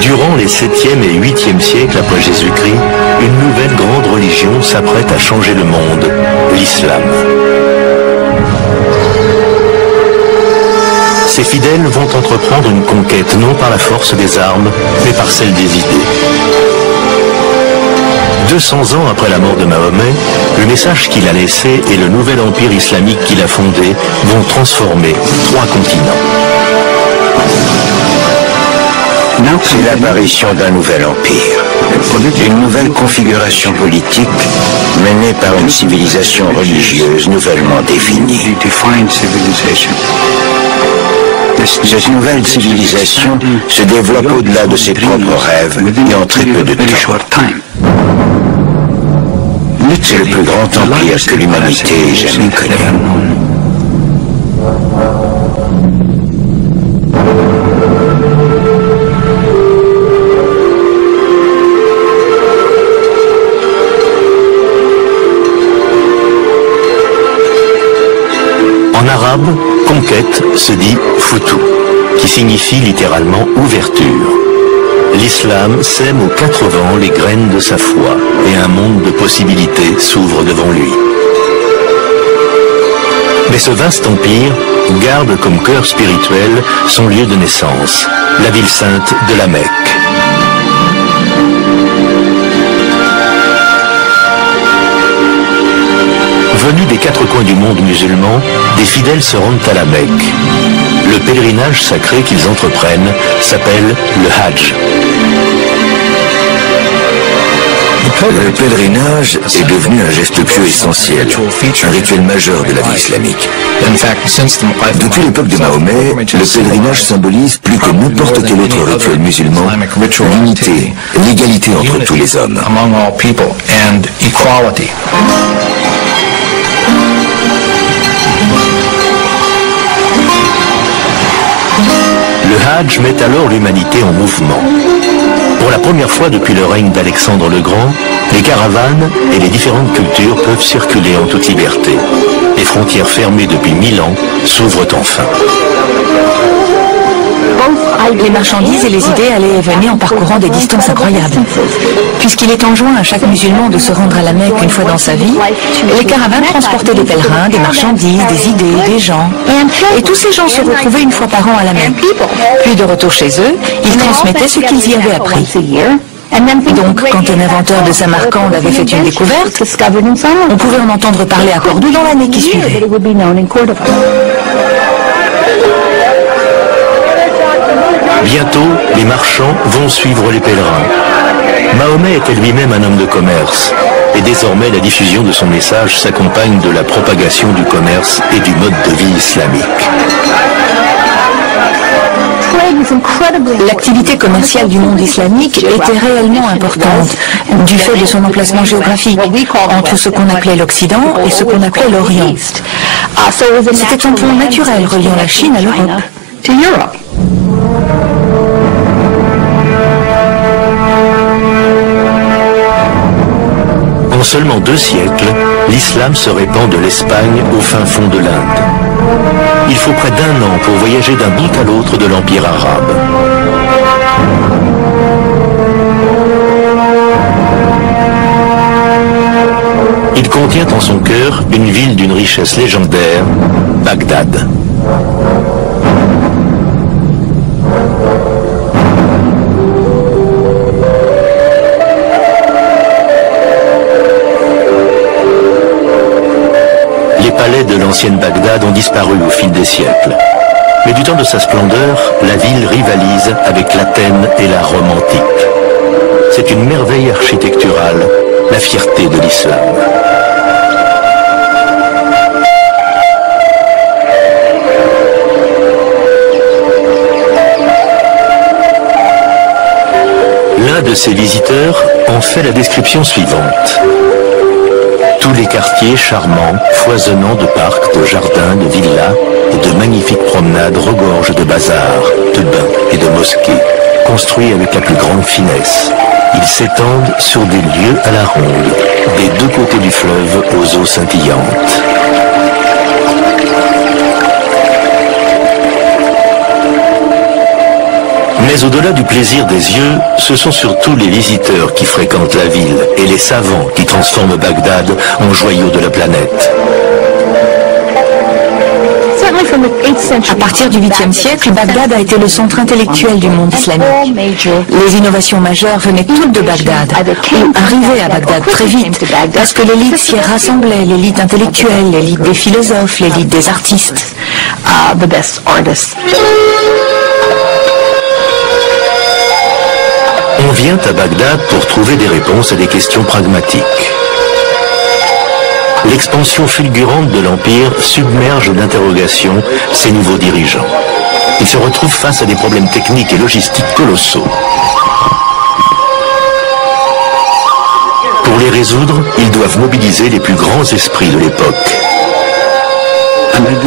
Durant les 7e et 8e siècles après Jésus-Christ, une nouvelle grande religion s'apprête à changer le monde, l'islam. Ses fidèles vont entreprendre une conquête non par la force des armes, mais par celle des idées. 200 ans après la mort de Mahomet, le message qu'il a laissé et le nouvel empire islamique qu'il a fondé vont transformer 3 continents. C'est l'apparition d'un nouvel empire, une nouvelle configuration politique menée par une civilisation religieuse nouvellement définie. Cette nouvelle civilisation se développe au-delà de ses propres rêves et en très peu de temps. C'est le plus grand empire que l'humanité ait jamais connu. En arabe, conquête se dit futu, qui signifie littéralement ouverture. L'islam sème aux 4 vents les graines de sa foi et un monde de possibilités s'ouvre devant lui. Mais ce vaste empire garde comme cœur spirituel son lieu de naissance, la ville sainte de la Mecque. Venus des 4 coins du monde musulman, des fidèles se rendent à la Mecque. Le pèlerinage sacré qu'ils entreprennent s'appelle le Hajj. Le pèlerinage est devenu un geste pieux essentiel, un rituel majeur de la vie islamique. Depuis l'époque de Mahomet, le pèlerinage symbolise plus que n'importe quel autre rituel musulman l'unité, l'égalité entre tous les hommes. Le Hajj met alors l'humanité en mouvement. Pour la première fois depuis le règne d'Alexandre le Grand, les caravanes et les différentes cultures peuvent circuler en toute liberté. Les frontières fermées depuis 1000 ans s'ouvrent enfin. Les marchandises et les idées allaient et venaient en parcourant des distances incroyables. Puisqu'il est enjoint à chaque musulman de se rendre à la Mecque une fois dans sa vie, les caravanes transportaient des pèlerins, des marchandises, des idées, des gens. Et tous ces gens se retrouvaient une fois par an à la Mecque. Puis de retour chez eux, ils transmettaient ce qu'ils y avaient appris. Donc, quand un inventeur de Samarcande avait fait une découverte, on pouvait en entendre parler à Cordoue dans l'année qui suivait. Bientôt, les marchands vont suivre les pèlerins. Mahomet était lui-même un homme de commerce, et désormais la diffusion de son message s'accompagne de la propagation du commerce et du mode de vie islamique. L'activité commerciale du monde islamique était réellement importante, du fait de son emplacement géographique, entre ce qu'on appelait l'Occident et ce qu'on appelait l'Orient. C'était un pont naturel reliant la Chine à l'Europe. En seulement 2 siècles, l'islam se répand de l'Espagne au fin fond de l'Inde. Il faut près d'1 an pour voyager d'un bout à l'autre de l'Empire arabe. Il contient en son cœur une ville d'une richesse légendaire, Bagdad. Les palais de l'ancienne Bagdad ont disparu au fil des siècles. Mais du temps de sa splendeur, la ville rivalise avec l'Athènes et la Rome antique. C'est une merveille architecturale, la fierté de l'islam. L'un de ses visiteurs en fait la description suivante. Tous les quartiers charmants, foisonnants de parcs, de jardins, de villas et de magnifiques promenades regorgent de bazars, de bains et de mosquées, construits avec la plus grande finesse. Ils s'étendent sur des lieux à la ronde, des deux côtés du fleuve aux eaux scintillantes. Mais au-delà du plaisir des yeux, ce sont surtout les visiteurs qui fréquentent la ville et les savants qui transforment Bagdad en joyau de la planète. À partir du 8e siècle, Bagdad a été le centre intellectuel du monde islamique. Les innovations majeures venaient toutes de Bagdad, ou arrivaient à Bagdad très vite, parce que l'élite s'y rassemblait, l'élite intellectuelle, l'élite des philosophes, l'élite des artistes. On vient à Bagdad pour trouver des réponses à des questions pragmatiques. L'expansion fulgurante de l'Empire submerge d'interrogations ses nouveaux dirigeants. Ils se retrouvent face à des problèmes techniques et logistiques colossaux. Pour les résoudre, ils doivent mobiliser les plus grands esprits de l'époque.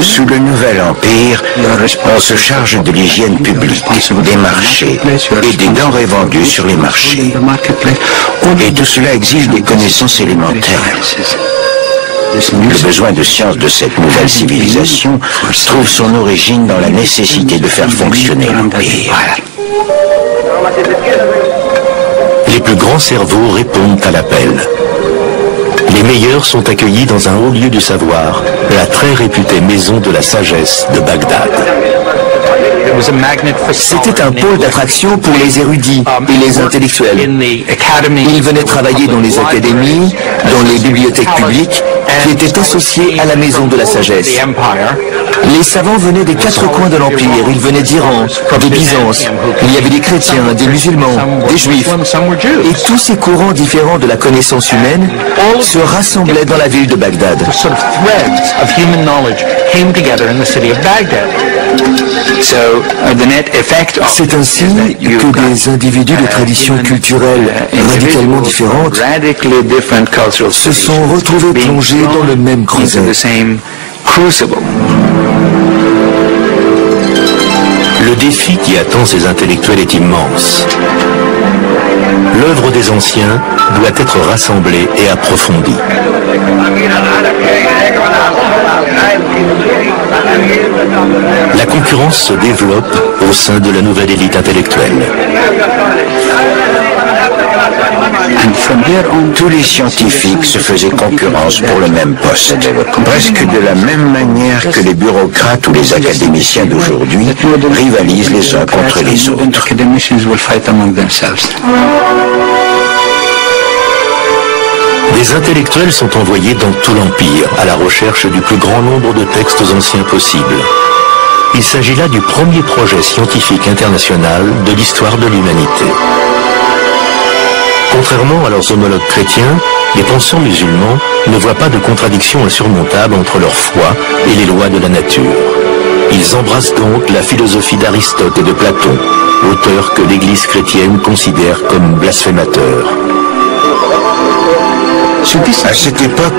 Sous le nouvel empire, on se charge de l'hygiène publique, des marchés et des denrées vendues sur les marchés. Et tout cela exige des connaissances élémentaires. Le besoin de science de cette nouvelle civilisation trouve son origine dans la nécessité de faire fonctionner l'empire. Les plus grands cerveaux répondent à l'appel. Les meilleurs sont accueillis dans un haut lieu du savoir, la très réputée maison de la sagesse de Bagdad. C'était un pôle d'attraction pour les érudits et les intellectuels. Ils venaient travailler dans les académies, dans les bibliothèques publiques, qui étaient associées à la maison de la sagesse. Les savants venaient des quatre coins de l'Empire. Ils venaient d'Iran, de Byzance. Il y avait des chrétiens, des musulmans, des juifs. Et tous ces courants différents de la connaissance humaine se rassemblaient dans la ville de Bagdad. C'est ainsi que des individus de traditions culturelles radicalement différentes se sont retrouvés plongés dans le même creuset. Le défi qui attend ces intellectuels est immense. L'œuvre des anciens doit être rassemblée et approfondie. La concurrence se développe au sein de la nouvelle élite intellectuelle. Tous les scientifiques se faisaient concurrence pour le même poste, presque de la même manière que les bureaucrates ou les académiciens d'aujourd'hui rivalisent les uns contre les autres. Des intellectuels sont envoyés dans tout l'Empire à la recherche du plus grand nombre de textes anciens possible. Il s'agit là du premier projet scientifique international de l'histoire de l'humanité. Contrairement à leurs homologues chrétiens, les penseurs musulmans ne voient pas de contradiction insurmontable entre leur foi et les lois de la nature. Ils embrassent donc la philosophie d'Aristote et de Platon, auteurs que l'Église chrétienne considère comme blasphémateurs. À cette époque,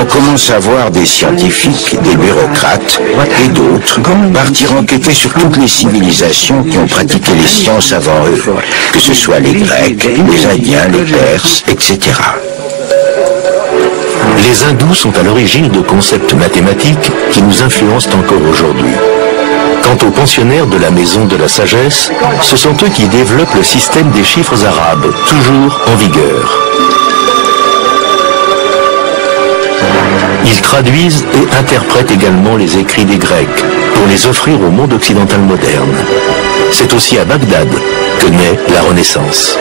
on commence à voir des scientifiques, des bureaucrates et d'autres partir enquêter sur toutes les civilisations qui ont pratiqué les sciences avant eux, que ce soit les Grecs, les Indiens, les Perses, etc. Les hindous sont à l'origine de concepts mathématiques qui nous influencent encore aujourd'hui. Quant aux pensionnaires de la maison de la sagesse, ce sont eux qui développent le système des chiffres arabes, toujours en vigueur. Ils traduisent et interprètent également les écrits des Grecs pour les offrir au monde occidental moderne. C'est aussi à Bagdad que naît la Renaissance.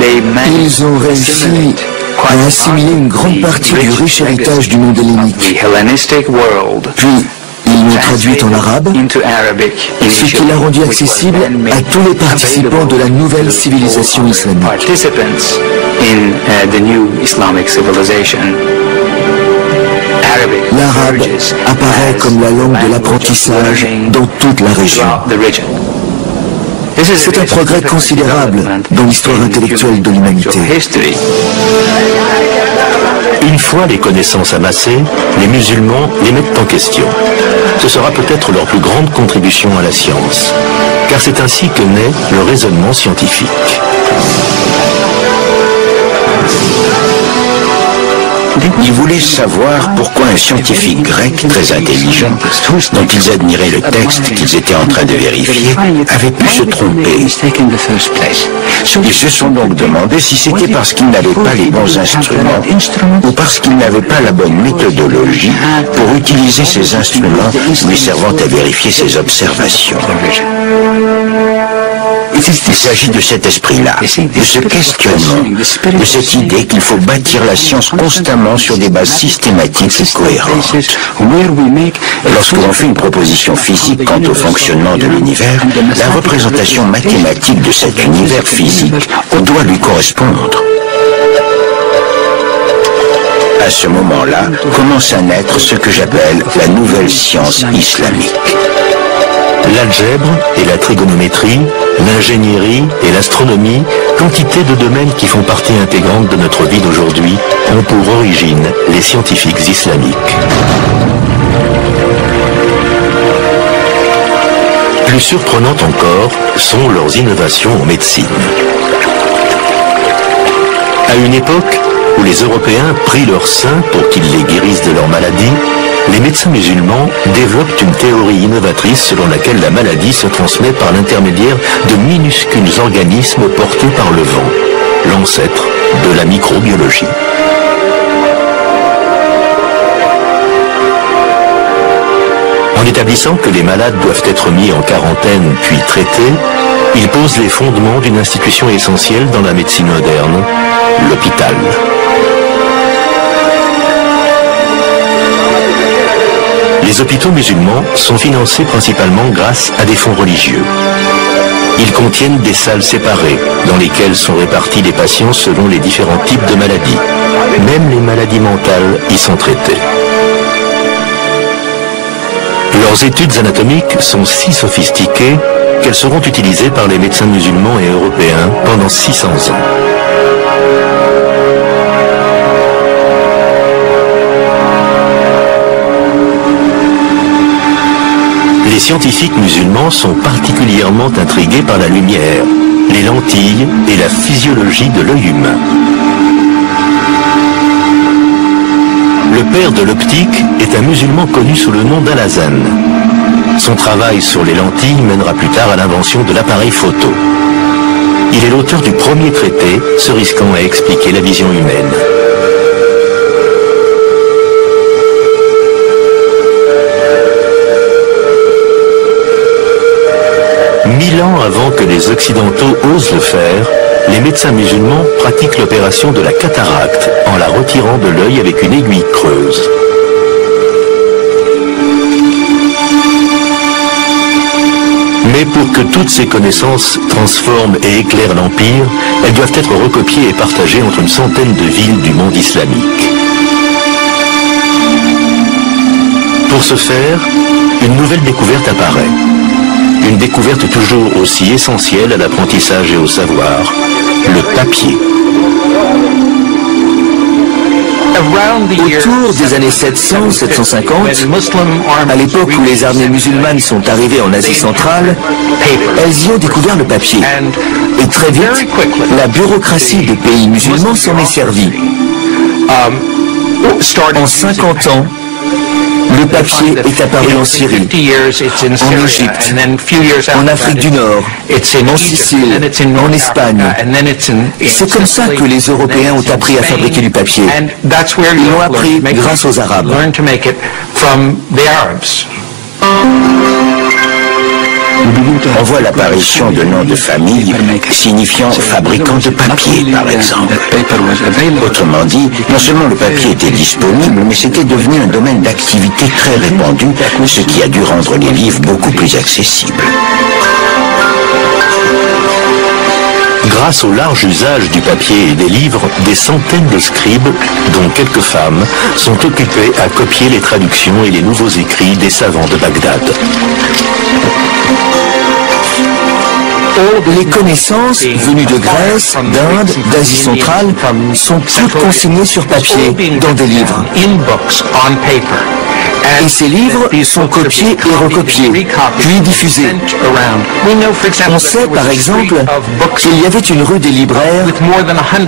Ils ont réussi à assimiler une grande partie du riche héritage du monde hellénique. Puis, ils l'ont traduite en arabe, ce qui l'a rendu accessible à tous les participants de la nouvelle civilisation islamique. L'arabe apparaît comme la langue de l'apprentissage dans toute la région. C'est un progrès considérable dans l'histoire intellectuelle de l'humanité. Une fois les connaissances amassées, les musulmans les mettent en question. Ce sera peut-être leur plus grande contribution à la science. car c'est ainsi que naît le raisonnement scientifique. Ils voulaient savoir pourquoi un scientifique grec très intelligent, dont ils admiraient le texte qu'ils étaient en train de vérifier, avait pu se tromper. Ils se sont donc demandé si c'était parce qu'ils n'avaient pas les bons instruments ou parce qu'ils n'avaient pas la bonne méthodologie pour utiliser ces instruments lui servant à vérifier ses observations. Il s'agit de cet esprit-là, de ce questionnement, de cette idée qu'il faut bâtir la science constamment sur des bases systématiques et cohérentes. Lorsque l'on fait une proposition physique quant au fonctionnement de l'univers, la représentation mathématique de cet univers physique doit lui correspondre. À ce moment-là, commence à naître ce que j'appelle la nouvelle science islamique. L'algèbre et la trigonométrie, l'ingénierie et l'astronomie, quantité de domaines qui font partie intégrante de notre vie d'aujourd'hui, ont pour origine les scientifiques islamiques. Plus surprenantes encore sont leurs innovations en médecine. À une époque où les Européens prient leurs saints pour qu'ils les guérissent de leurs maladies, les médecins musulmans développent une théorie innovatrice selon laquelle la maladie se transmet par l'intermédiaire de minuscules organismes portés par le vent, l'ancêtre de la microbiologie. En établissant que les malades doivent être mis en quarantaine puis traités, ils posent les fondements d'une institution essentielle dans la médecine moderne, l'hôpital. Les hôpitaux musulmans sont financés principalement grâce à des fonds religieux. Ils contiennent des salles séparées dans lesquelles sont répartis les patients selon les différents types de maladies. Même les maladies mentales y sont traitées. Leurs études anatomiques sont si sophistiquées qu'elles seront utilisées par les médecins musulmans et européens pendant 600 ans. Les scientifiques musulmans sont particulièrement intrigués par la lumière, les lentilles et la physiologie de l'œil humain. Le père de l'optique est un musulman connu sous le nom d'Al-Hasan. Son travail sur les lentilles mènera plus tard à l'invention de l'appareil photo. Il est l'auteur du premier traité se risquant à expliquer la vision humaine. 1000 ans avant que les Occidentaux osent le faire, les médecins musulmans pratiquent l'opération de la cataracte en la retirant de l'œil avec une aiguille creuse. Mais pour que toutes ces connaissances transforment et éclairent l'Empire, elles doivent être recopiées et partagées entre une centaine de villes du monde islamique. Pour ce faire, une nouvelle découverte apparaît. Une découverte toujours aussi essentielle à l'apprentissage et au savoir, le papier. Autour des années 700-750, à l'époque où les armées musulmanes sont arrivées en Asie centrale, elles y ont découvert le papier. Et très vite, la bureaucratie des pays musulmans s'en est servie. En 50 ans, le papier est apparu en Syrie, en Égypte, en Afrique du Nord, en Sicile, en Espagne. C'est comme ça que les Européens ont appris à fabriquer du papier. Ils l'ont appris grâce aux Arabes. On voit l'apparition de noms de famille signifiant fabricant de papier, par exemple. Autrement dit, non seulement le papier était disponible, mais c'était devenu un domaine d'activité très répandu, ce qui a dû rendre les livres beaucoup plus accessibles. Grâce au large usage du papier et des livres, des centaines de scribes, dont quelques femmes, sont occupés à copier les traductions et les nouveaux écrits des savants de Bagdad. Les connaissances venues de Grèce, d'Inde, d'Asie centrale sont toutes consignées sur papier, dans des livres. Et ces livres sont copiés et recopiés, puis diffusés. On sait par exemple qu'il y avait une rue des libraires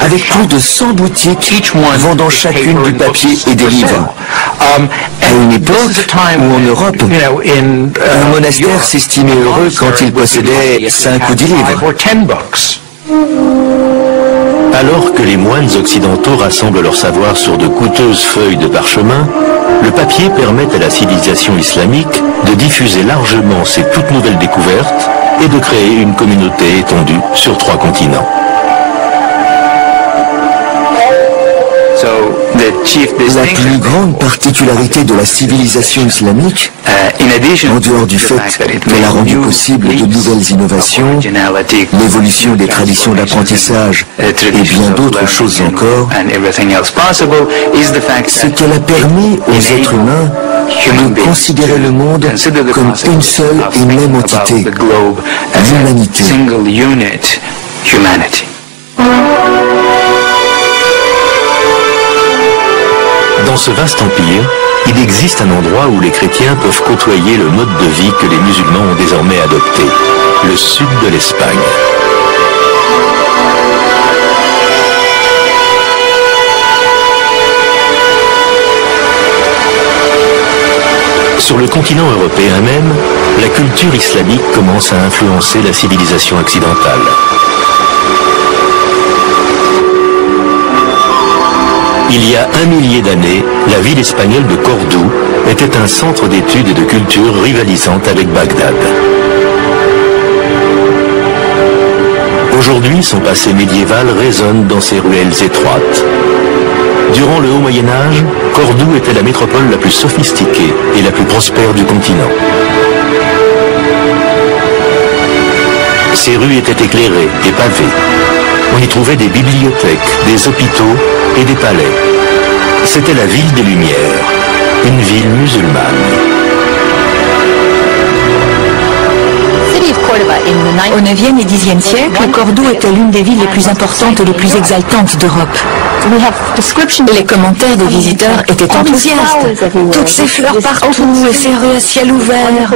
avec plus de 100 boutiques vendant chacune du papier et des livres. À une époque où en Europe, un monastère s'estimait heureux quand il possédait 5 ou 10 livres. Alors que les moines occidentaux rassemblent leur savoir sur de coûteuses feuilles de parchemin, le papier permet à la civilisation islamique de diffuser largement ses toutes nouvelles découvertes et de créer une communauté étendue sur 3 continents. La plus grande particularité de la civilisation islamique, en dehors du fait qu'elle a rendu possible de nouvelles innovations, l'évolution des traditions d'apprentissage et bien d'autres choses encore, c'est qu'elle a permis aux êtres humains de considérer le monde comme une seule et même entité, l'humanité. Dans ce vaste empire, il existe un endroit où les chrétiens peuvent côtoyer le mode de vie que les musulmans ont désormais adopté, le sud de l'Espagne. Sur le continent européen même, la culture islamique commence à influencer la civilisation occidentale. Il y a 1 millier d'années, la ville espagnole de Cordoue était un centre d'études et de culture rivalisante avec Bagdad. Aujourd'hui, son passé médiéval résonne dans ses ruelles étroites. Durant le Haut Moyen-Âge, Cordoue était la métropole la plus sophistiquée et la plus prospère du continent. Ses rues étaient éclairées et pavées. On y trouvait des bibliothèques, des hôpitaux et des palais. C'était la ville des Lumières, une ville musulmane. Au 9e et 10e siècle, Cordoue était l'une des villes les plus importantes et les plus exaltantes d'Europe. Les commentaires des visiteurs étaient enthousiastes. Toutes ces fleurs partout et ces rues à ciel ouvert,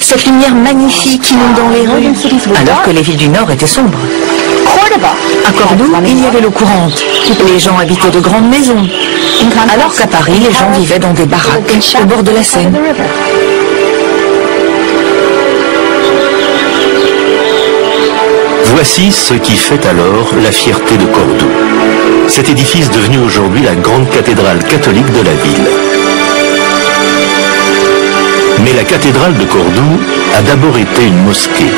cette lumière magnifique inondant les rues, alors que les villes du Nord étaient sombres. À Cordoue, il y avait l'eau courante. Les gens habitaient de grandes maisons, alors qu'à Paris, les gens vivaient dans des baraques au bord de la Seine. Voici ce qui fait alors la fierté de Cordoue. Cet édifice devenu aujourd'hui la grande cathédrale catholique de la ville. Mais la cathédrale de Cordoue a d'abord été une mosquée,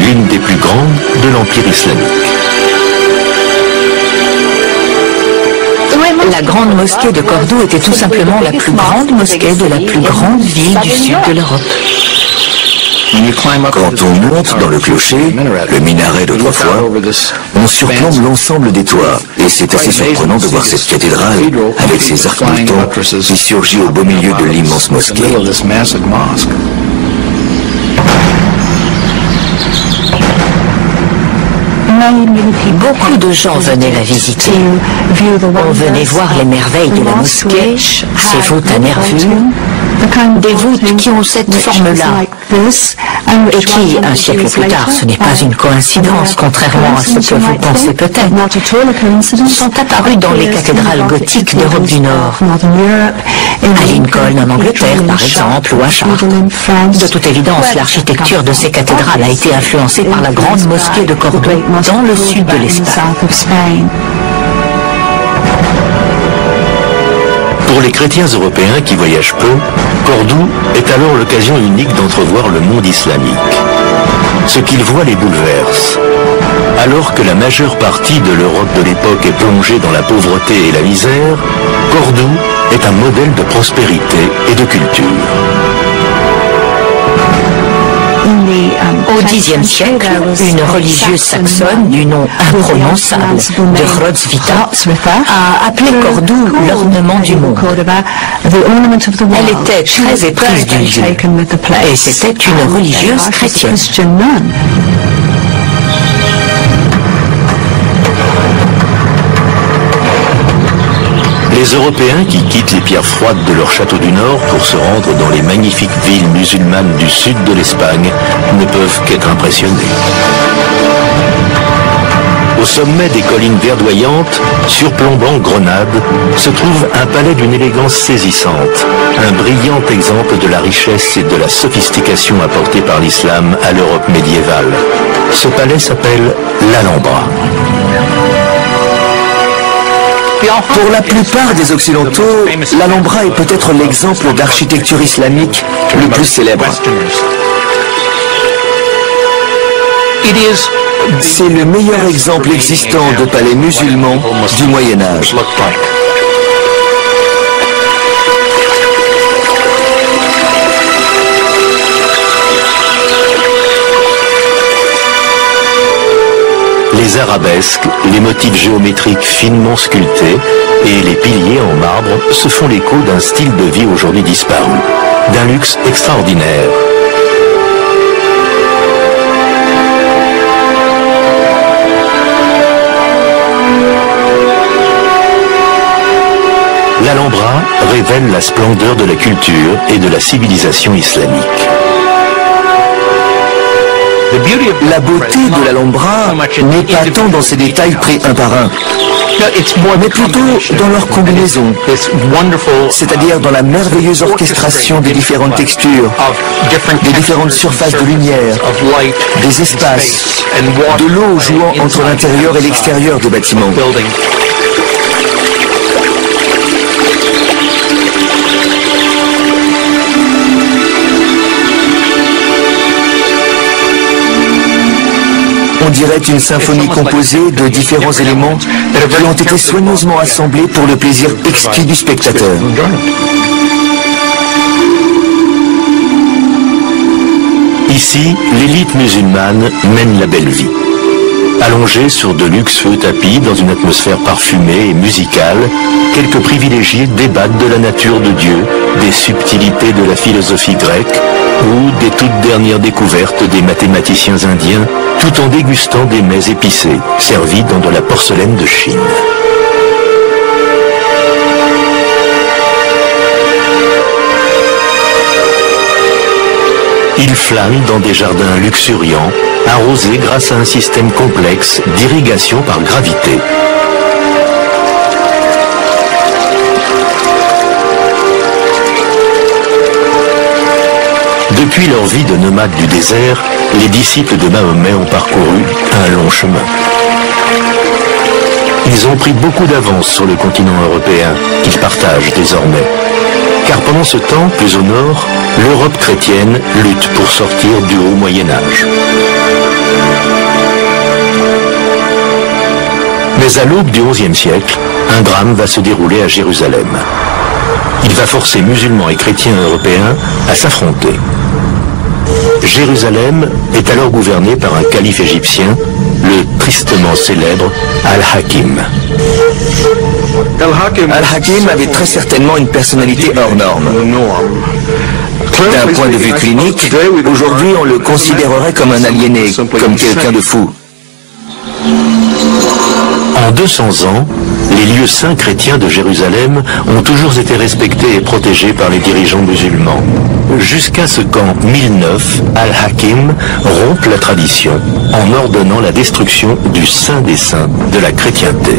l'une des plus grandes de l'Empire islamique. La grande mosquée de Cordoue était tout simplement la plus grande mosquée de la plus grande ville du sud de l'Europe. Quand on monte dans le clocher, le minaret d'autrefois, on surplombe l'ensemble des toits. Et c'est assez surprenant de voir cette cathédrale avec ses arcs-boutants qui surgit au beau milieu de l'immense mosquée. Beaucoup de gens venaient la visiter. On venait voir les merveilles de la mosquée, ses voûtes à nervures, des voûtes qui ont cette forme-là, et qui, un siècle plus tard, ce n'est pas une coïncidence, contrairement à ce que vous pensez peut-être, sont apparues dans les cathédrales gothiques d'Europe du Nord, à Lincoln en Angleterre par exemple, ou à Chartres. De toute évidence, l'architecture de ces cathédrales a été influencée par la grande mosquée de Cordoue, dans le sud de l'Espagne. Pour les chrétiens européens qui voyagent peu, Cordoue est alors l'occasion unique d'entrevoir le monde islamique. Ce qu'ils voient les bouleverse. Alors que la majeure partie de l'Europe de l'époque est plongée dans la pauvreté et la misère, Cordoue est un modèle de prospérité et de culture. Au Xe siècle, une religieuse saxonne du nom imprononçable de Hrosvita a appelé Cordoue l'ornement du monde. Elle était très éprise du lieu et c'était une religieuse chrétienne. Les Les Européens qui quittent les pierres froides de leur château du Nord pour se rendre dans les magnifiques villes musulmanes du sud de l'Espagne ne peuvent qu'être impressionnés. Au sommet des collines verdoyantes, surplombant Grenade, se trouve un palais d'une élégance saisissante, un brillant exemple de la richesse et de la sophistication apportée par l'islam à l'Europe médiévale. Ce palais s'appelle l'Alhambra. Pour la plupart des Occidentaux, l'Alhambra est peut-être l'exemple d'architecture islamique le plus célèbre. C'est le meilleur exemple existant de palais musulman du Moyen-Âge. Les arabesques, les motifs géométriques finement sculptés et les piliers en marbre se font l'écho d'un style de vie aujourd'hui disparu, d'un luxe extraordinaire. L'Alhambra révèle la splendeur de la culture et de la civilisation islamique. La beauté de l'Alhambra n'est pas tant dans ses détails pris un par un, mais plutôt dans leur combinaison, c'est-à-dire dans la merveilleuse orchestration des différentes textures, des différentes surfaces de lumière, des espaces, de l'eau jouant entre l'intérieur et l'extérieur des bâtiments. On dirait une symphonie composée de différents éléments qui ont été soigneusement assemblés pour le plaisir exquis du spectateur. Ici, l'élite musulmane mène la belle vie. Allongés sur de luxueux tapis dans une atmosphère parfumée et musicale, quelques privilégiés débattent de la nature de Dieu, des subtilités de la philosophie grecque ou des toutes dernières découvertes des mathématiciens indiens, tout en dégustant des mets épicés, servis dans de la porcelaine de Chine. Ils flânent dans des jardins luxuriants, arrosés grâce à un système complexe d'irrigation par gravité. Depuis leur vie de nomades du désert, les disciples de Mahomet ont parcouru un long chemin. Ils ont pris beaucoup d'avance sur le continent européen, qu'ils partagent désormais. Car pendant ce temps, plus au nord, l'Europe chrétienne lutte pour sortir du haut Moyen-Âge. Mais à l'aube du XIe siècle, un drame va se dérouler à Jérusalem. Il va forcer musulmans et chrétiens européens à s'affronter. Jérusalem est alors gouvernée par un calife égyptien, le tristement célèbre Al-Hakim. Al-Hakim avait très certainement une personnalité hors norme. D'un point de vue clinique, aujourd'hui on le considérerait comme un aliéné, comme quelqu'un de fou. En 200 ans, les lieux saints chrétiens de Jérusalem ont toujours été respectés et protégés par les dirigeants musulmans. Jusqu'à ce qu'en 1009, Al-Hakim rompe la tradition en ordonnant la destruction du Saint des Saints de la chrétienté.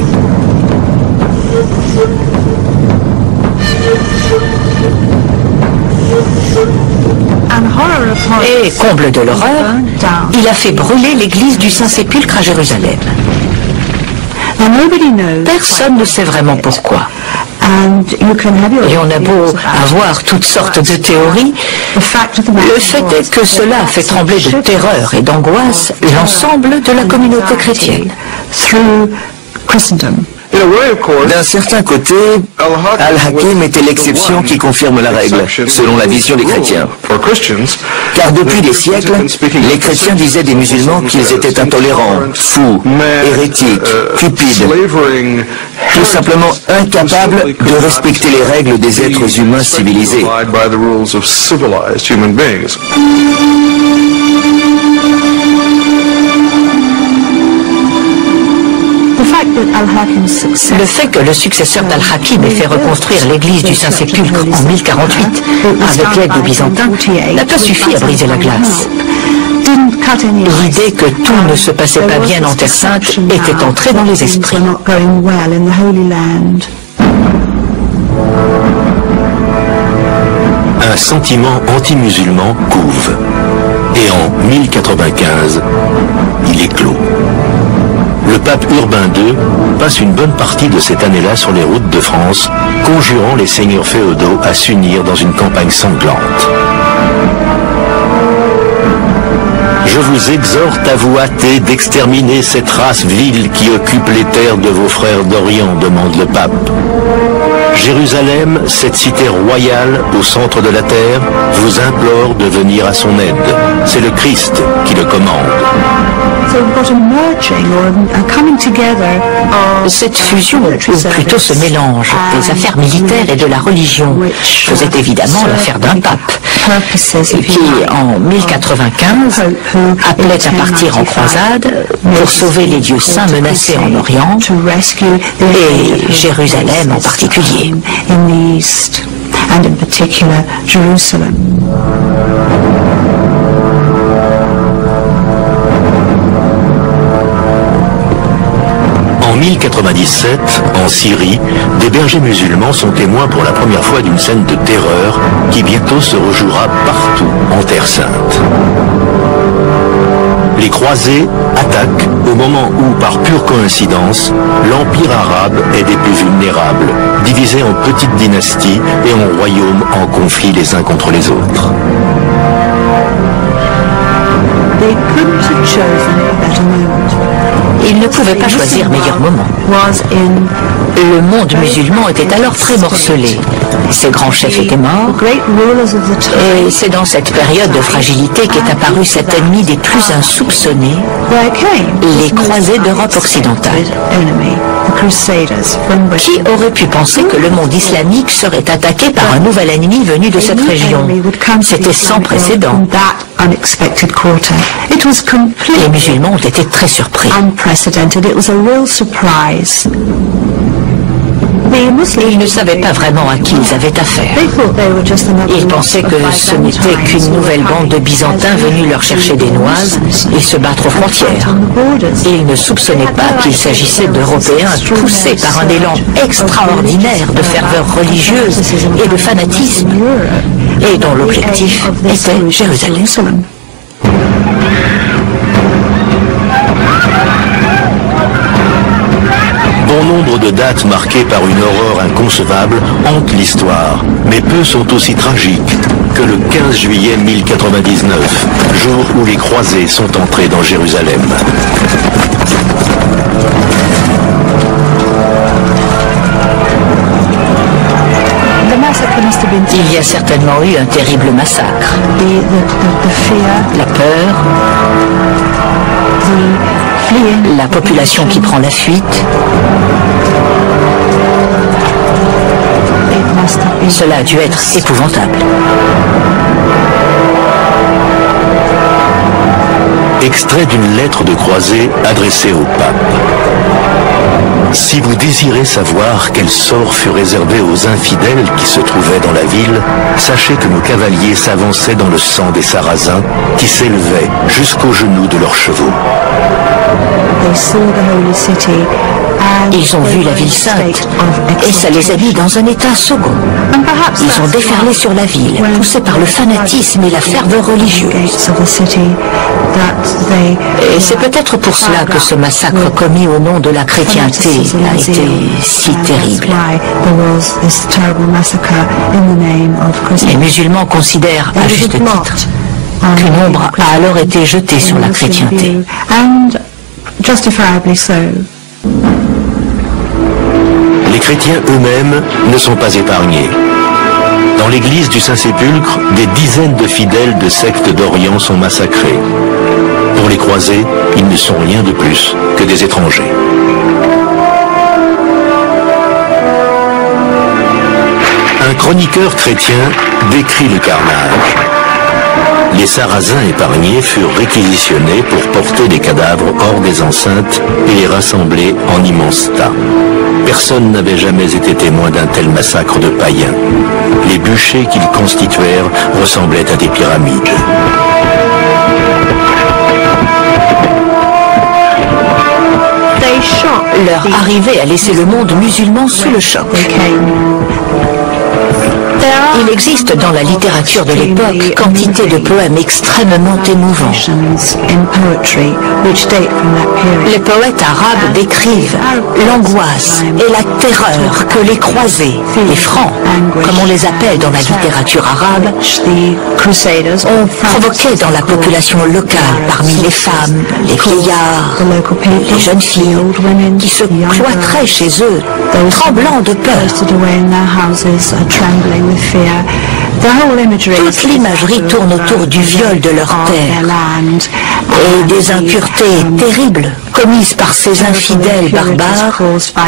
Et, comble de l'horreur, il a fait brûler l'église du Saint-Sépulcre à Jérusalem. Personne ne sait vraiment pourquoi. Et on a beau avoir toutes sortes de théories, le fait est que cela a fait trembler de terreur et d'angoisse l'ensemble de la communauté chrétienne. D'un certain côté, Al-Hakim était l'exception qui confirme la règle, selon la vision des chrétiens. Car depuis des siècles, les chrétiens disaient des musulmans qu'ils étaient intolérants, fous, hérétiques, cupides, tout simplement incapables de respecter les règles des êtres humains civilisés. Le fait que le successeur d'Al-Hakim ait fait reconstruire l'église du Saint-Sépulcre en 1048 avec l'aide des Byzantins n'a pas suffi à briser la glace. L'idée que tout ne se passait pas bien en Terre Sainte était entrée dans les esprits. Un sentiment anti-musulman couve. Et en 1095, il éclot. Le pape Urbain II passe une bonne partie de cette année-là sur les routes de France, conjurant les seigneurs féodaux à s'unir dans une campagne sanglante. Je vous exhorte à vous hâter d'exterminer cette race vile qui occupe les terres de vos frères d'Orient, demande le pape. Jérusalem, cette cité royale au centre de la terre, vous implore de venir à son aide. C'est le Christ qui le commande. Cette fusion, ou plutôt ce mélange des affaires militaires et de la religion, faisait évidemment l'affaire d'un pape, qui, en 1095, appelait à partir en croisade pour sauver les dieux saints menacés en Orient, et Jérusalem en particulier. En 1097, en Syrie, des bergers musulmans sont témoins pour la première fois d'une scène de terreur qui bientôt se rejouera partout en Terre Sainte. Les croisés attaquent au moment où, par pure coïncidence, l'Empire arabe est des plus vulnérables, divisé en petites dynasties et en royaumes en conflit les uns contre les autres. Ils ne pouvaient pas choisir meilleur moment. Le monde musulman était alors très morcelé. Ses grands chefs étaient morts. Et c'est dans cette période de fragilité qu'est apparu cet ennemi des plus insoupçonnés, les croisés d'Europe occidentale. Qui aurait pu penser que le monde islamique serait attaqué par un nouvel ennemi venu de cette région? C'était sans précédent. Les musulmans ont été très surpris. Ils ne savaient pas vraiment à qui ils avaient affaire. Ils pensaient que ce n'était qu'une nouvelle bande de Byzantins venus leur chercher des noises et se battre aux frontières. Ils ne soupçonnaient pas qu'il s'agissait d'Européens poussés par un élan extraordinaire de ferveur religieuse et de fanatisme, et dont l'objectif était Jérusalem. Bon nombre de dates marquées par une horreur inconcevable hantent l'histoire, mais peu sont aussi tragiques que le 15 juillet 1099, jour où les croisés sont entrés dans Jérusalem. Il y a certainement eu un terrible massacre. La peur, la population qui prend la fuite. Cela a dû être épouvantable. Extrait d'une lettre de croisée adressée au pape. Si vous désirez savoir quel sort fut réservé aux infidèles qui se trouvaient dans la ville, sachez que nos cavaliers s'avançaient dans le sang des Sarrasins qui s'élevaient jusqu'aux genoux de leurs chevaux. Ils ont vu la ville sainte et ça les a mis dans un état second. Ils ont déferlé sur la ville, poussés par le fanatisme et la ferveur religieuse. Et c'est peut-être pour cela que ce massacre commis au nom de la chrétienté a été si terrible. Les musulmans considèrent, à juste titre, qu'une ombre a alors été jetée sur la chrétienté. Les chrétiens eux-mêmes ne sont pas épargnés. Dans l'église du Saint-Sépulcre, des dizaines de fidèles de sectes d'Orient sont massacrés. Pour les croisés, ils ne sont rien de plus que des étrangers. Un chroniqueur chrétien décrit le carnage. les Sarrasins épargnés furent réquisitionnés pour porter des cadavres hors des enceintes et les rassembler en immenses tas. Personne n'avait jamais été témoin d'un tel massacre de païens. Les bûchers qu'ils constituèrent ressemblaient à des pyramides. Leur arrivée a laissé le monde musulman sous le choc. Il existe dans la littérature de l'époque quantité de poèmes extrêmement émouvants. Les poètes arabes décrivent l'angoisse et la terreur que les croisés, les francs, comme on les appelle dans la littérature arabe, ont provoqué dans la population locale, parmi les femmes, les vieillards, les jeunes filles, qui se cloîtraient chez eux, tremblant de peur. Toute l'imagerie tourne autour du viol de leur terre et des impuretés terribles commises par ces infidèles barbares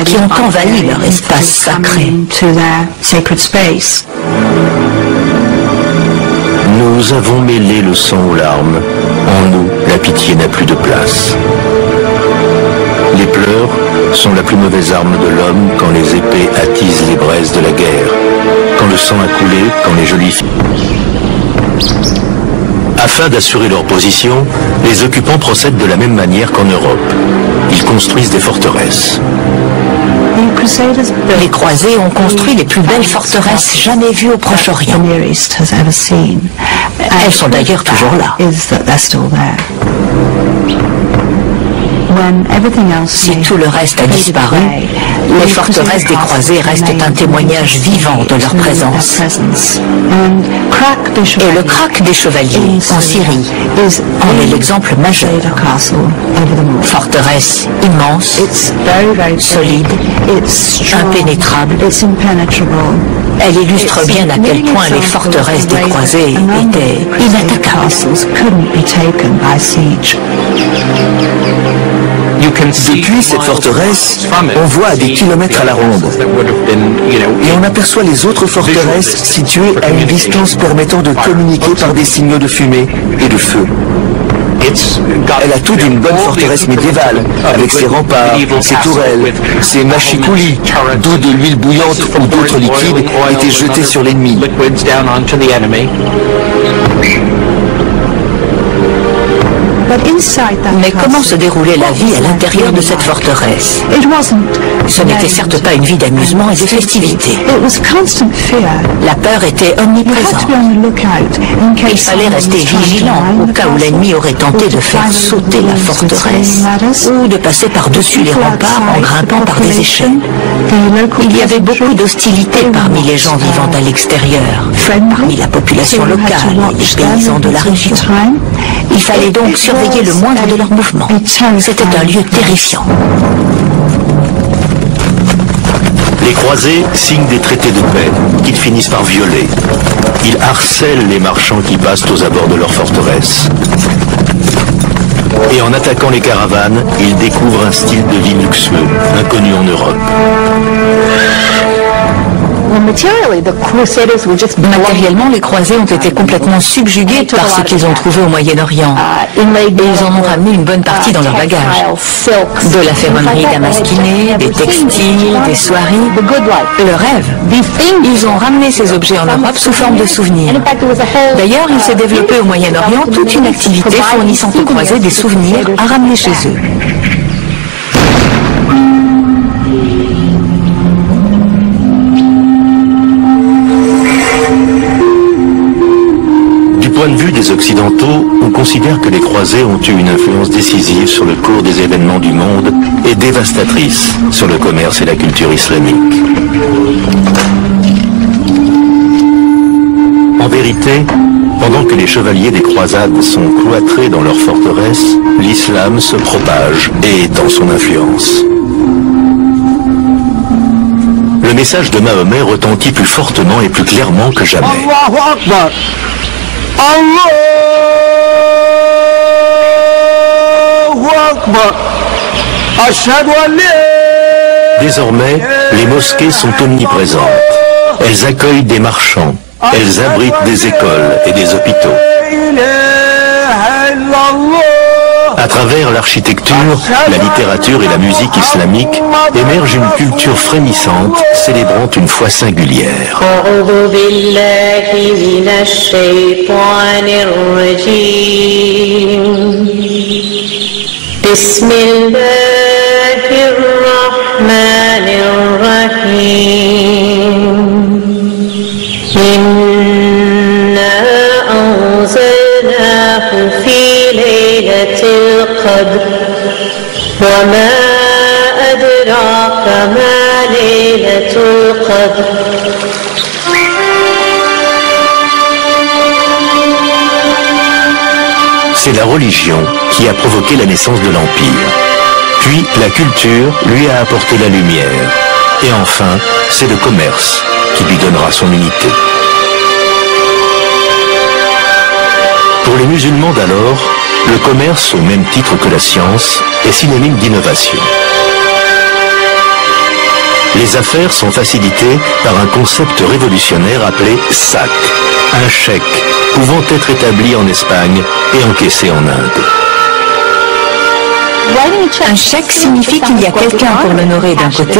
qui ont envahi leur espace sacré. Nous avons mêlé le sang aux larmes. En nous, la pitié n'a plus de place. Les pleurs sont la plus mauvaise arme de l'homme quand les épées attisent les braises de la guerre, quand le sang a coulé, quand les jolies filles... Afin d'assurer leur position, les occupants procèdent de la même manière qu'en Europe. Ils construisent des forteresses. Les croisés ont construit les plus belles forteresses jamais vues au Proche-Orient. Elles sont d'ailleurs toujours là. Si tout le reste a disparu, les forteresses des croisés restent un témoignage vivant de leur présence. Et le krach des chevaliers en Syrie en est l'exemple majeur. Forteresse immense, solide, impénétrable. Elle illustre bien à quel point les forteresses des croisés étaient inattaquables. Depuis cette forteresse, on voit à des kilomètres à la ronde. Et on aperçoit les autres forteresses situées à une distance permettant de communiquer par des signaux de fumée et de feu. Elle a tout d'une bonne forteresse médiévale, avec ses remparts, ses tourelles, ses machicoulis, d'où de l'huile bouillante ou d'autres liquides étaient jetés sur l'ennemi. Mais comment se déroulait la vie à l'intérieur de cette forteresse? Ce n'était certes pas une vie d'amusement et de festivité. La peur était omniprésente. Il fallait rester vigilant au cas où l'ennemi aurait tenté de faire sauter la forteresse ou de passer par-dessus les remparts en grimpant par des échelles. Il y avait beaucoup d'hostilité parmi les gens vivant à l'extérieur, parmi la population locale et les paysans de la région. Il fallait donc surveiller le moindre de leurs mouvements. C'était un lieu terrifiant. Les croisés signent des traités de paix qu'ils finissent par violer. Ils harcèlent les marchands qui passent aux abords de leur forteresse. Et en attaquant les caravanes, ils découvrent un style de vie luxueux, inconnu en Europe. Matériellement, les croisés ont été complètement subjugués par ce qu'ils ont trouvé au Moyen-Orient. Et ils en ont ramené une bonne partie dans leur bagage. De la ferronnerie damasquinée, des textiles, des soieries. Le rêve. Ils ont ramené ces objets en Europe sous forme de souvenirs. D'ailleurs, il s'est développé au Moyen-Orient toute une activité fournissant aux croisés des souvenirs à ramener chez eux. Du point de vue des Occidentaux, on considère que les croisés ont eu une influence décisive sur le cours des événements du monde et dévastatrice sur le commerce et la culture islamique. En vérité, pendant que les chevaliers des croisades sont cloîtrés dans leur forteresse, l'islam se propage et étend son influence. Le message de Mahomet retentit plus fortement et plus clairement que jamais. Désormais, les mosquées sont omniprésentes. Elles accueillent des marchands, Elles abritent des écoles et des hôpitaux. À travers l'architecture, la littérature et la musique islamique, émerge une culture frémissante, célébrant une foi singulière. وما أدراك ما ليلة القدر C'est la religion qui a provoqué la naissance de l'Empire. Puis la culture lui a apporté la lumière. Et enfin, c'est le commerce qui lui donnera son unité. Pour les musulmans d'alors, le commerce, au même titre que la science, est synonyme d'innovation. Les affaires sont facilitées par un concept révolutionnaire appelé sac, un chèque pouvant être établi en Espagne et encaissé en Inde. Un chèque signifie qu'il y a quelqu'un pour l'honorer d'un côté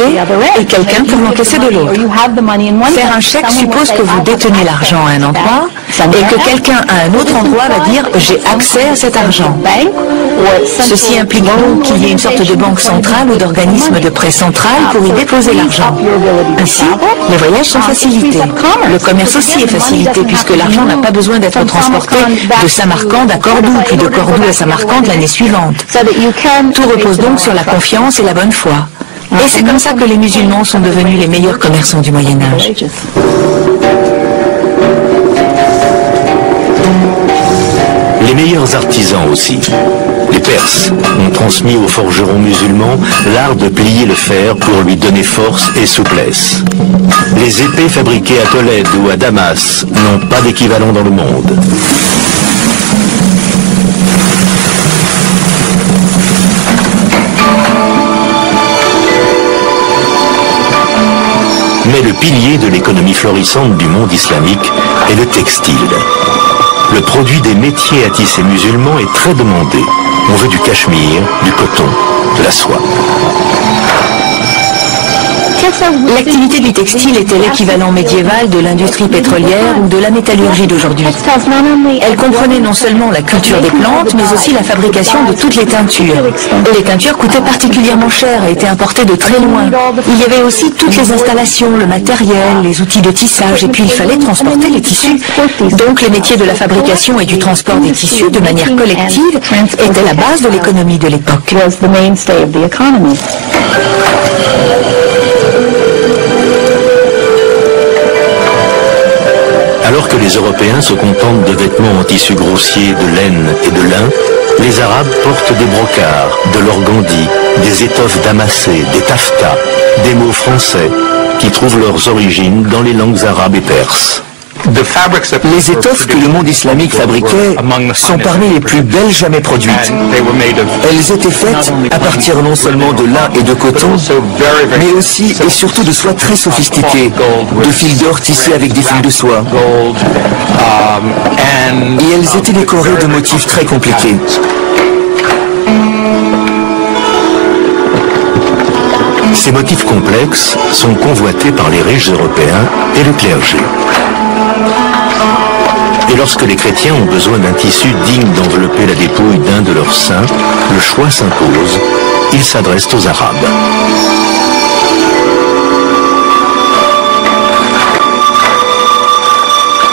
et quelqu'un pour l'encaisser de l'autre. Faire un chèque suppose que vous détenez l'argent à un endroit et que quelqu'un à un autre endroit va dire « j'ai accès à cet argent ». Ceci implique donc qu'il y ait une sorte de banque centrale ou d'organisme de prêt central pour y déposer l'argent. Ainsi, les voyages sont facilités. Le commerce aussi est facilité puisque l'argent n'a pas besoin d'être transporté de Samarcande à Cordoue, puis de Cordoue à Samarcande l'année suivante. Tout repose donc sur la confiance et la bonne foi. Et c'est comme ça que les musulmans sont devenus les meilleurs commerçants du Moyen-Âge. Les meilleurs artisans aussi. Les Perses ont transmis aux forgerons musulmans l'art de plier le fer pour lui donner force et souplesse. Les épées fabriquées à Tolède ou à Damas n'ont pas d'équivalent dans le monde. Mais le pilier de l'économie florissante du monde islamique est le textile. Le produit des métiers à tisser musulmans est très demandé. On veut du cachemire, du coton, de la soie. L'activité du textile était l'équivalent médiéval de l'industrie pétrolière ou de la métallurgie d'aujourd'hui. Elle comprenait non seulement la culture des plantes, mais aussi la fabrication de toutes les teintures. Et les teintures coûtaient particulièrement cher et étaient importées de très loin. Il y avait aussi toutes les installations, le matériel, les outils de tissage, et puis il fallait transporter les tissus. Donc les métiers de la fabrication et du transport des tissus de manière collective étaient la base de l'économie de l'époque. Alors que les Européens se contentent de vêtements en tissu grossier, de laine et de lin, les Arabes portent des brocarts, de l'organdi, des étoffes damassées, des taffetas, des mots français qui trouvent leurs origines dans les langues arabes et perses. Les étoffes que le monde islamique fabriquait sont parmi les plus belles jamais produites. Elles étaient faites à partir non seulement de lin et de coton, mais aussi et surtout de soie très sophistiquée, de fils d'or tissés avec des fils de soie. Et elles étaient décorées de motifs très compliqués. Ces motifs complexes sont convoités par les riches européens et le clergé. Et lorsque les chrétiens ont besoin d'un tissu digne d'envelopper la dépouille d'un de leurs saints, le choix s'impose, ils s'adressent aux Arabes.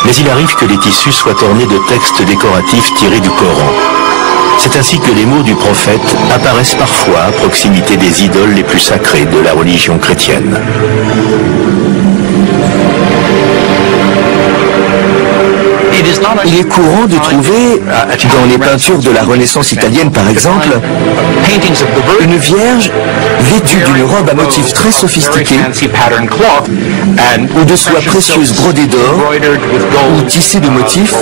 Mais il arrive que les tissus soient ornés de textes décoratifs tirés du Coran. C'est ainsi que les mots du prophète apparaissent parfois à proximité des idoles les plus sacrées de la religion chrétienne. Il est courant de trouver, dans les peintures de la Renaissance italienne par exemple, une vierge vêtue d'une robe à motifs très sophistiqués, ou de soie précieuse brodée d'or, ou tissée de motifs,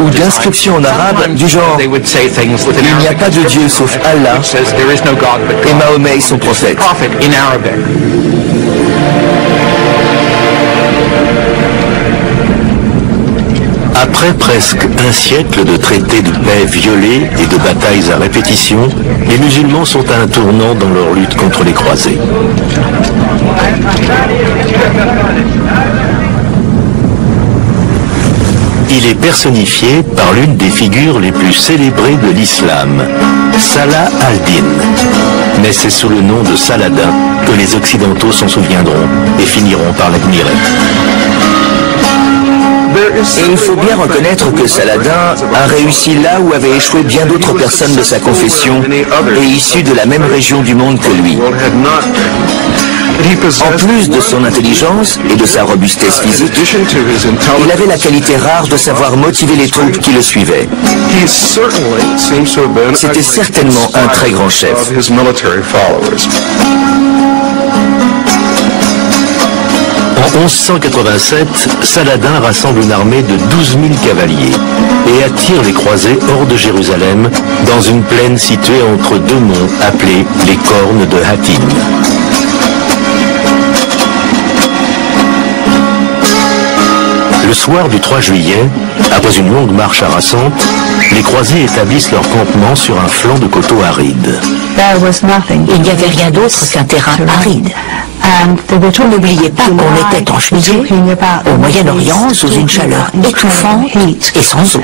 ou d'inscriptions en arabe du genre « Il n'y a pas de Dieu sauf Allah, et Mahomet est son prophète ». Après presque un siècle de traités de paix violés et de batailles à répétition, les musulmans sont à un tournant dans leur lutte contre les croisés. Il est personnifié par l'une des figures les plus célébrées de l'islam, Salah ad-Din. Mais c'est sous le nom de Saladin que les Occidentaux s'en souviendront et finiront par l'admirer. Et il faut bien reconnaître que Saladin a réussi là où avaient échoué bien d'autres personnes de sa confession et issues de la même région du monde que lui. En plus de son intelligence et de sa robustesse physique, il avait la qualité rare de savoir motiver les troupes qui le suivaient. C'était certainement un très grand chef. En 1187, Saladin rassemble une armée de 12 000 cavaliers et attire les croisés hors de Jérusalem dans une plaine située entre deux monts appelés les Cornes de Hattin. Le soir du 3 juillet, après une longue marche harassante, les croisés établissent leur campement sur un flanc de coteaux aride. Il n'y avait rien d'autre qu'un terrain aride. N'oubliez pas qu'on était en juillet, au Moyen-Orient, sous une chaleur étouffante et sans eau.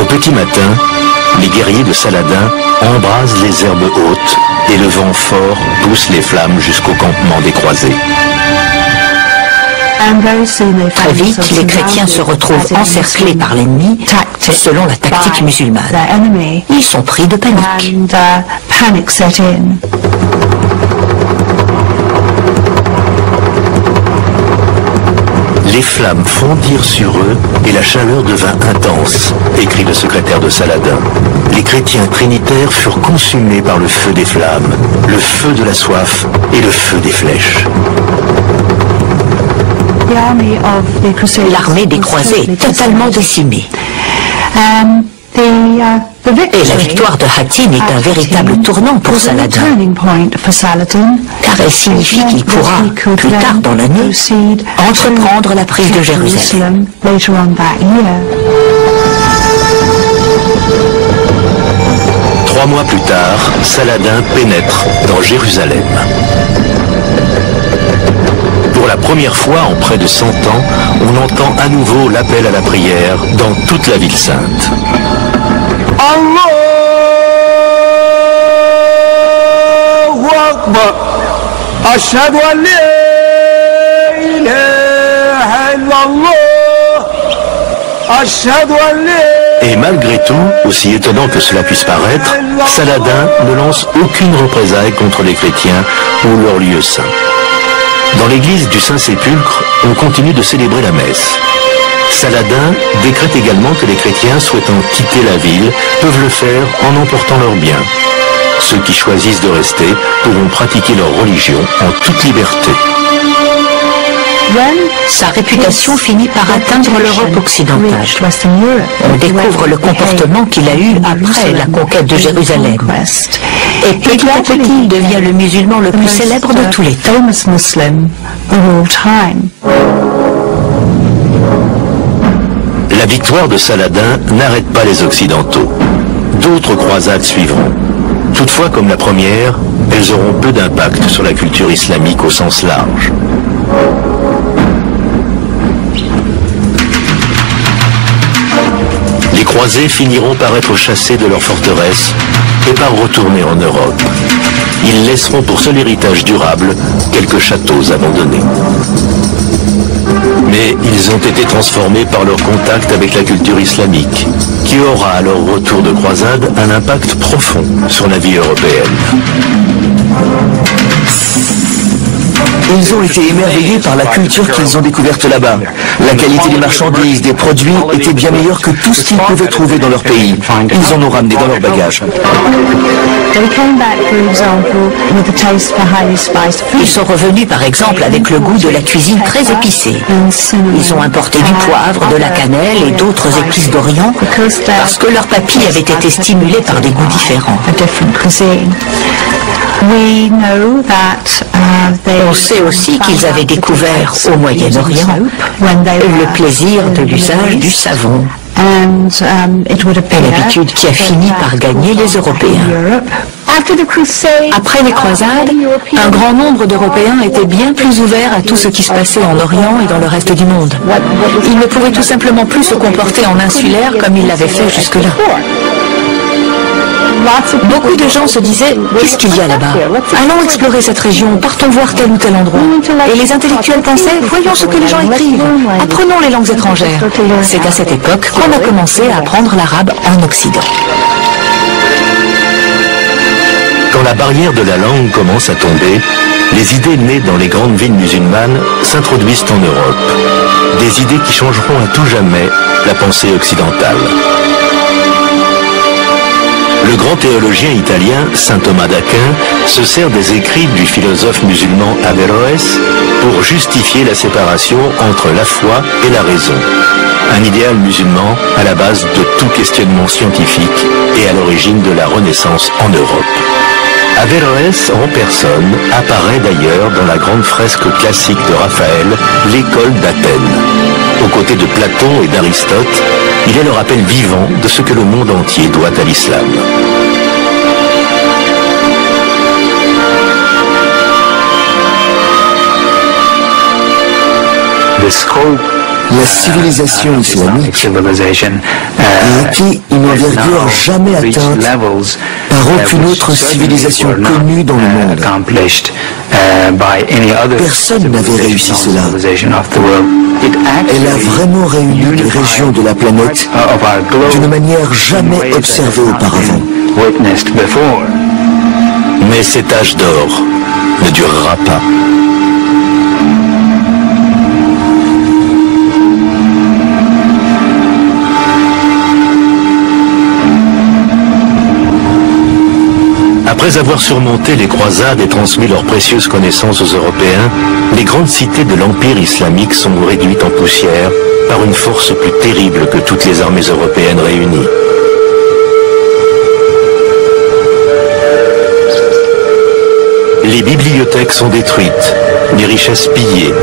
Au petit matin, les guerriers de Saladin embrasent les herbes hautes et le vent fort pousse les flammes jusqu'au campement des croisés. Très vite, les chrétiens se retrouvent encerclés par l'ennemi selon la tactique musulmane. Ils sont pris de panique. Les flammes fondirent sur eux et la chaleur devint intense, écrit le secrétaire de Saladin. Les chrétiens trinitaires furent consumés par le feu des flammes, le feu de la soif et le feu des flèches. L'armée des croisés est totalement décimée. Et la victoire de Hattin est un véritable tournant pour Saladin, car elle signifie qu'il pourra, plus tard dans l'année, entreprendre la prise de Jérusalem. 3 mois plus tard, Saladin pénètre dans Jérusalem. Pour la première fois en près de 100 ans, on entend à nouveau l'appel à la prière dans toute la ville sainte. Allahu Akbar, Ashhadu an la ilaha illallah, Ashhadu an la. Et malgré tout, aussi étonnant que cela puisse paraître, Saladin ne lance aucune représaille contre les chrétiens ou leur lieu saint. Dans l'église du Saint-Sépulcre, on continue de célébrer la messe. Saladin décrète également que les chrétiens souhaitant quitter la ville peuvent le faire en emportant leurs biens. Ceux qui choisissent de rester pourront pratiquer leur religion en toute liberté. Sa réputation finit par atteindre l'Europe occidentale. On découvre le comportement qu'il a eu après la conquête de Jérusalem. Et petit à petit, il devient le musulman le plus célèbre de tous les temps. La victoire de Saladin n'arrête pas les Occidentaux. D'autres croisades suivront. Toutefois, comme la première, elles auront peu d'impact sur la culture islamique au sens large. Les croisés finiront par être chassés de leur forteresse et par retourner en Europe. Ils laisseront pour seul héritage durable quelques châteaux abandonnés. Mais ils ont été transformés par leur contact avec la culture islamique, qui aura à leur retour de croisade un impact profond sur la vie européenne. Ils ont été émerveillés par la culture qu'ils ont découverte là-bas. La qualité des marchandises, des produits était bien meilleure que tout ce qu'ils pouvaient trouver dans leur pays. Ils en ont ramené dans leur bagage. Ils sont revenus par exemple avec le goût de la cuisine très épicée. Ils ont importé du poivre, de la cannelle et d'autres épices d'Orient parce que leur papille avait été stimulée par des goûts différents. On sait aussi qu'ils avaient découvert au Moyen-Orient le plaisir de l'usage du savon. Une habitude qui a fini par gagner les Européens. Après les croisades, un grand nombre d'Européens étaient bien plus ouverts à tout ce qui se passait en Orient et dans le reste du monde. Ils ne pouvaient tout simplement plus se comporter en insulaires comme ils l'avaient fait jusque-là. Beaucoup de gens se disaient « Qu'est-ce qu'il y a là-bas? Allons explorer cette région, partons voir tel ou tel endroit. » Et les intellectuels pensaient « Voyons ce que les gens écrivent, apprenons les langues étrangères. » C'est à cette époque qu'on a commencé à apprendre l'arabe en Occident. Quand la barrière de la langue commence à tomber, les idées nées dans les grandes villes musulmanes s'introduisent en Europe. Des idées qui changeront à tout jamais la pensée occidentale. Le grand théologien italien saint Thomas d'Aquin se sert des écrits du philosophe musulman Averroès pour justifier la séparation entre la foi et la raison. Un idéal musulman à la base de tout questionnement scientifique et à l'origine de la Renaissance en Europe. Averroès en personne apparaît d'ailleurs dans la grande fresque classique de Raphaël, l'école d'Athènes. Aux côtés de Platon et d'Aristote, il est le rappel vivant de ce que le monde entier doit à l'islam. La civilisation islamique a acquis une envergure jamais atteinte par aucune autre civilisation connue dans le monde. Personne n'avait réussi cela. Elle a vraiment réuni les régions de la planète d'une manière jamais observée auparavant. Mais cet âge d'or ne durera pas. Après avoir surmonté les croisades et transmis leurs précieuses connaissances aux Européens, les grandes cités de l'Empire islamique sont réduites en poussière par une force plus terrible que toutes les armées européennes réunies. Les bibliothèques sont détruites, les richesses pillées.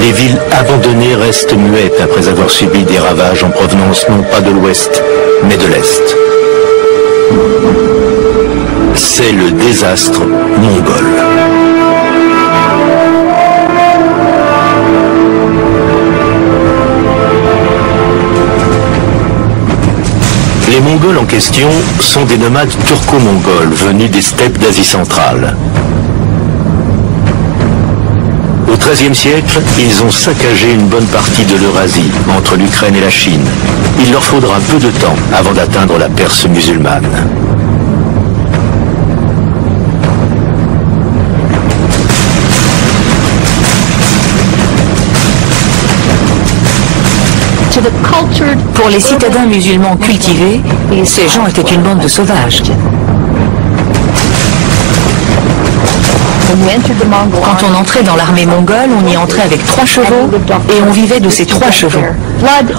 Les villes abandonnées restent muettes après avoir subi des ravages en provenance non pas de l'Ouest, mais de l'Est. C'est le désastre mongol. Les Mongols en question sont des nomades turco-mongols venus des steppes d'Asie centrale. Au XIIIe siècle, ils ont saccagé une bonne partie de l'Eurasie, entre l'Ukraine et la Chine. Il leur faudra peu de temps avant d'atteindre la Perse musulmane. Pour les citadins musulmans cultivés, ces gens étaient une bande de sauvages. Quand on entrait dans l'armée mongole, on y entrait avec 3 chevaux et on vivait de ces 3 chevaux.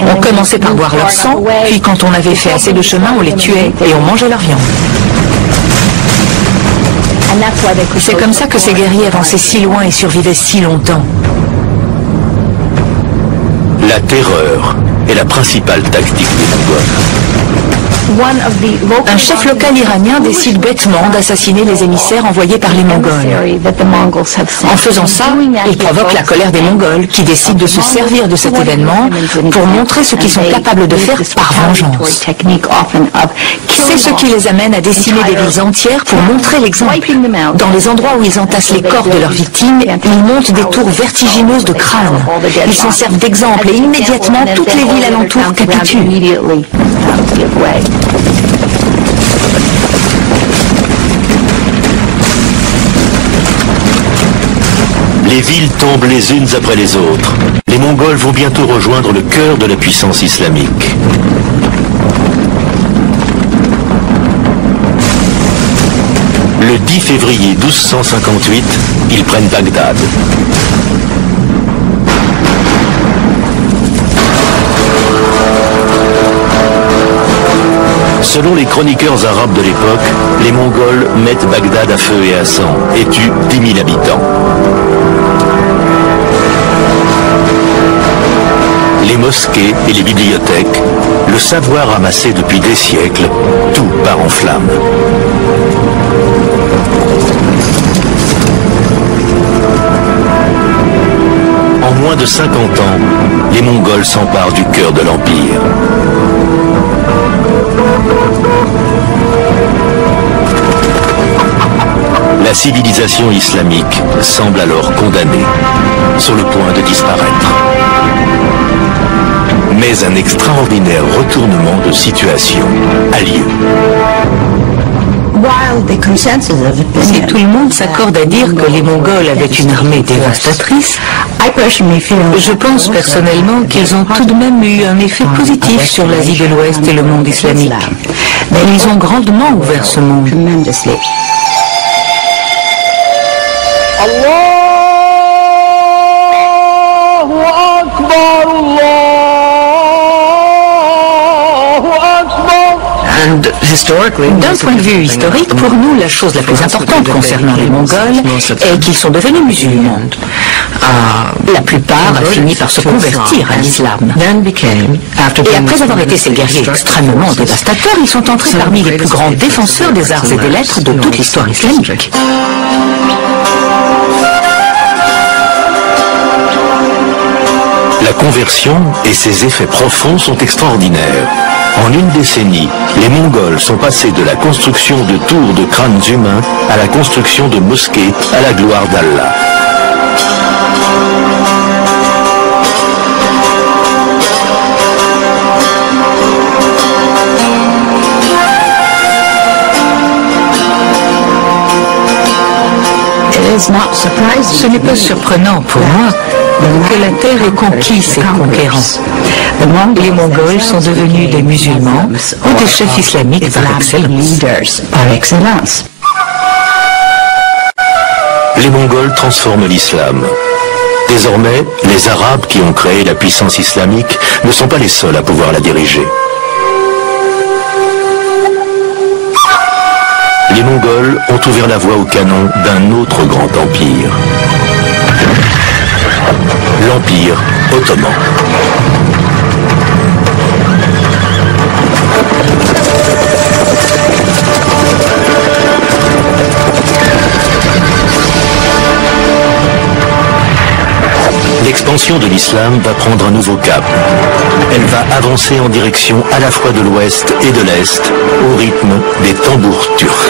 On commençait par boire leur sang, puis quand on avait fait assez de chemin, on les tuait et on mangeait leur viande. C'est comme ça que ces guerriers avançaient si loin et survivaient si longtemps. La terreur est la principale tactique des Mongols. Un chef local iranien décide bêtement d'assassiner les émissaires envoyés par les Mongols. En faisant ça, il provoque la colère des Mongols qui décident de se servir de cet événement pour montrer ce qu'ils sont capables de faire par vengeance. C'est ce qui les amène à décimer des villes entières pour montrer l'exemple. Dans les endroits où ils entassent les corps de leurs victimes, ils montent des tours vertigineuses de crânes. Ils s'en servent d'exemple et immédiatement toutes les villes alentours capitulent. Les villes tombent les unes après les autres. Les Mongols vont bientôt rejoindre le cœur de la puissance islamique. Le 10 février 1258, ils prennent Bagdad. Selon les chroniqueurs arabes de l'époque, les Mongols mettent Bagdad à feu et à sang et tuent 10 000 habitants. Les mosquées et les bibliothèques, le savoir amassé depuis des siècles, tout part en flammes. En moins de 50 ans, les Mongols s'emparent du cœur de l'Empire. La civilisation islamique semble alors condamnée, sur le point de disparaître. Mais un extraordinaire retournement de situation a lieu. Si tout le monde s'accorde à dire que les Mongols avaient une armée dévastatrice, je pense personnellement qu'ils ont tout de même eu un effet positif sur l'Asie de l'Ouest et le monde islamique. Mais ils ont grandement ouvert ce monde. D'un point de vue historique, pour nous, la chose la plus importante concernant les Mongols est qu'ils sont devenus musulmans. La plupart a fini par se convertir à l'islam. Et après avoir été ces guerriers extrêmement dévastateurs, ils sont entrés parmi les plus grands défenseurs des arts et des lettres de toute l'histoire islamique. La conversion et ses effets profonds sont extraordinaires. En une décennie, les Mongols sont passés de la construction de tours de crânes humains à la construction de mosquées à la gloire d'Allah. Ce n'est pas surprenant pour moi que la terre ait conquis ses conquérants. Les Mongols sont devenus des musulmans ou des chefs islamiques par excellence. Les Mongols transforment l'islam. Désormais, les Arabes qui ont créé la puissance islamique ne sont pas les seuls à pouvoir la diriger. Les Mongols ont ouvert la voie au canon d'un autre grand empire. L'Empire ottoman. L'expansion de l'islam va prendre un nouveau cap. Elle va avancer en direction à la fois de l'ouest et de l'est, au rythme des tambours turcs.